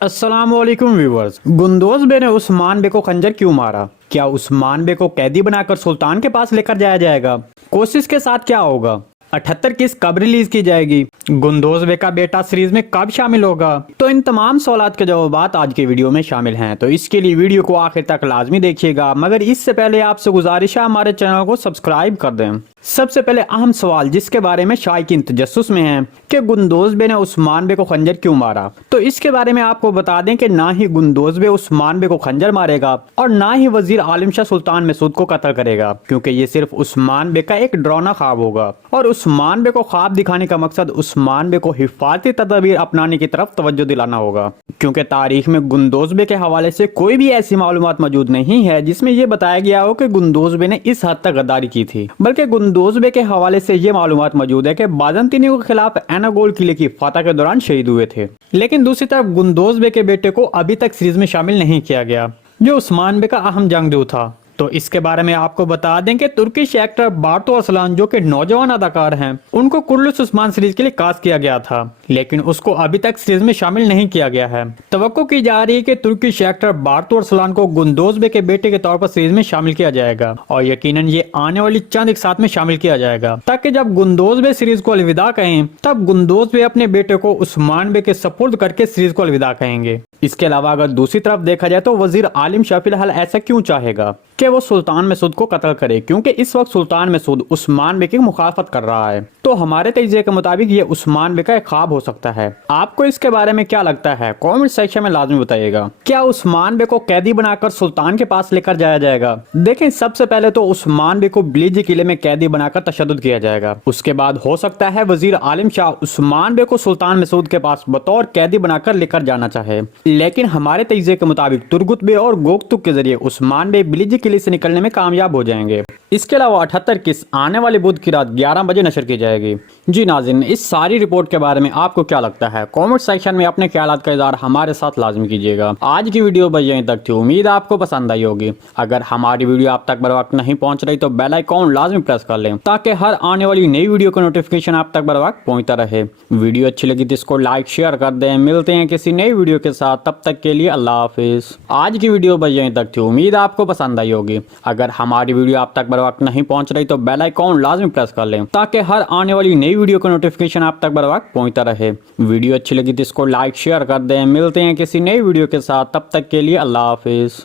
अस्सलाम वालेकुम व्यूवर्स। गुंदोज बे ने उस्मान बे को खंजर क्यों मारा? क्या उस्मान बे को कैदी बनाकर सुल्तान के पास लेकर जाया जाएगा? कोशिश के साथ क्या होगा? 78 किस कब रिलीज की जाएगी? गुंदोज बे का बेटा सीरीज में कब शामिल होगा? तो इन तमाम सवालात के जवाब आज के वीडियो में शामिल हैं, तो इसके लिए वीडियो को आखिर तक लाजमी देखिएगा। मगर इससे पहले आपसे गुजारिश है हमारे चैनल को सब्सक्राइब कर दें। सबसे पहले अहम सवाल जिसके बारे में शायकीन तजस्सुस में है कि गुंदोज बे ने उस्मान बे को खंजर क्यों मारा, तो इसके बारे में आपको बता दें कि ना ही गुंदोज बे उस्मान बे को खंजर मारेगा और ना ही वजीर आलिम शाह सुल्तान मसूद को कत्ल करेगा, क्योंकि ये सिर्फ उस्मान बे का एक डरावना ख्वाब होगा। और उस्मान बे को ख्वाब दिखाने का मकसद उस्मान बे को हिफाजती तदबीर अपनाने की तरफ तवज्जो दिलाना होगा, क्योंकि तारीख में गुंदोज बे के हवाले से कोई भी ऐसी मालूमात मौजूद नहीं है जिसमें यह बताया गया हो कि गुंदोज बे ने इस हद तक गद्दारी की थी। बल्कि गुंदोज बे के हवाले से ये मालूमात मौजूद है कि बाज़ंतीनियों के खिलाफ एनागोल किले की फतह के दौरान शहीद हुए थे। लेकिन दूसरी तरफ गुंदोज बे के बेटे को अभी तक सीरीज में शामिल नहीं किया गया, जो उस्मान बे का अहम जंगजू था। तो इसके बारे में आपको बता दें कि तुर्किश एक्टर बार्तो अरसलान जो कि नौजवान अदाकार हैं, उनको कुर्लुस उस्मान सीरीज के लिए कास्ट किया गया था, लेकिन उसको अभी तक सीरीज में शामिल नहीं किया गया है। तवक्को की जा रही है कि तुर्किश एक्टर बार्तो अरसलान को गुंदोज बे के बेटे के तौर पर सीरीज में शामिल किया जाएगा, और यकीनन ये आने वाली चंद एक साथ में शामिल किया जाएगा, ताकि जब गुंदोज बे सीरीज को अलविदा कहें तब गुंदोज बे अपने बेटे को उस्मान बे के सपुर्द करके सीरीज को अलविदा कहेंगे। इसके अलावा अगर दूसरी तरफ देखा जाए तो वजीर आलिम शाह फिलहाल ऐसा क्यों चाहेगा कि वो सुल्तान मसूद को कत्ल करे, क्योंकि इस वक्त सुल्तान मसूद उस्मान बे की मुखालफत कर रहा है। तो हमारे तजज़िये के मुताबिक ये उस्मान बे का एक ख्वाब हो सकता है। आपको इसके बारे में क्या लगता है? कमेंट सेक्शन में लाजमी बताइएगा। क्या उस्मान बे को कैदी बनाकर सुल्तान के पास लेकर जाया जाएगा? देखें, सबसे पहले तो उस्मान बे को बिलीजी किले में कैदी बनाकर तशद्दुद किया जाएगा। उसके बाद हो सकता है वजीर आलिम शाह उस्मान बे को सुल्तान मसूद के पास बतौर कैदी बनाकर लेकर जाना चाहे, लेकिन हमारे तजज़िये के मुताबिक तुर्गुत बे और गोकतुक के जरिए उस्मान बे बिलीजी किले से निकलने में कामयाब हो जाएंगे। इसके अलावा 78 किस आने वाले बुध की रात 11 बजे नशर की जाएगी। जी नाज़रीन, इस सारी रिपोर्ट के बारे में आपको क्या लगता है? कमेंट सेक्शन में अपने ख्यालात का इज़हार हमारे साथ लाजमी कीजिएगा। आज की वीडियो बस यहीं तक थी, उम्मीद है आपको पसंद आई होगी। अगर हमारी वीडियो आप तक बर वक्त नहीं पहुंच रही तो बेल आइकॉन लाजमी प्रेस कर लें, ताकि हर आने वाली नई वीडियो का नोटिफिकेशन आप तक बर वक्त पहुंचता रहे। वीडियो अच्छी लगी तो इसको लाइक शेयर कर दें। मिलते हैं किसी नई वीडियो के साथ, तब तक के लिए अल्लाह हाफिज। आज की वीडियो बस यहीं तक थी, उम्मीद है आपको पसंद आई होगी। अगर हमारी वीडियो आप तक बर वक्त नहीं पहुंच रही तो बेल आइकॉन लाजमी प्रेस कर लें, ताकि हर आने वाली नई वीडियो का नोटिफिकेशन आप तक बर वक्त पहुंचता रहे। वीडियो अच्छी लगी तो इसको लाइक शेयर कर दें। मिलते हैं किसी नई वीडियो के साथ, तब तक के लिए अल्लाह हाफिज।